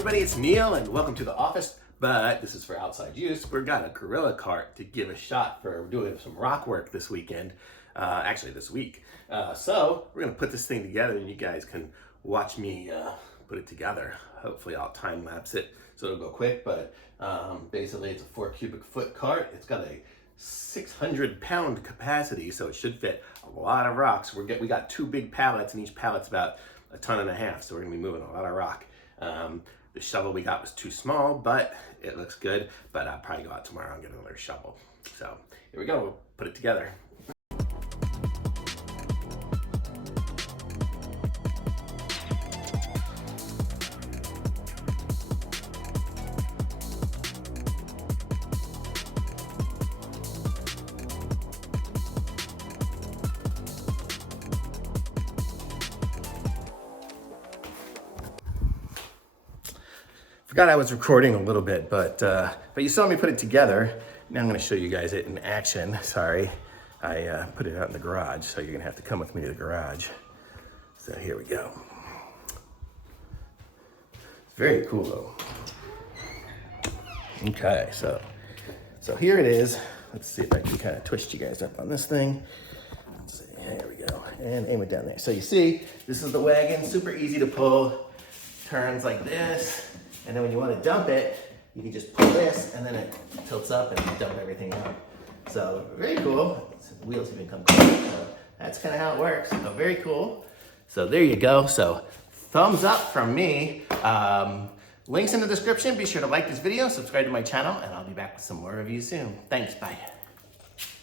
everybody, it's Neil and welcome to the office, but this is for outside use. We've got a gorilla cart to give a shot for doing some rock work this weekend, actually this week. So we're gonna put this thing together and you guys can watch me put it together. Hopefully I'll time lapse it so it'll go quick, but basically it's a 4 cubic foot cart. It's got a 600-pound capacity, so it should fit a lot of rocks. We got 2 big pallets and each pallet's about 1.5 tons, so we're gonna be moving a lot of rock. The shovel we got was too small, but it looks good, but I'll probably go out tomorrow and get another shovel. So here we go, we'll put it together. Forgot I was recording a little bit, but you saw me put it together. Now I'm gonna show you guys it in action. Sorry, I put it out in the garage, so you're gonna have to come with me to the garage. So here we go. It's very cool though. Okay, so here it is. Let's see if I can kind of twist you guys up on this thing. Let's see, there we go, and aim it down there. So you see, this is the wagon, super easy to pull. Turns like this. And then when you want to dump it, you can just pull this and then it tilts up and you dump everything out. So very cool. The wheels even come close. So that's kind of how it works. So very cool. So there you go. So thumbs up from me. Links in the description. Be sure to like this video, subscribe to my channel, and I'll be back with some more reviews soon. Thanks. Bye.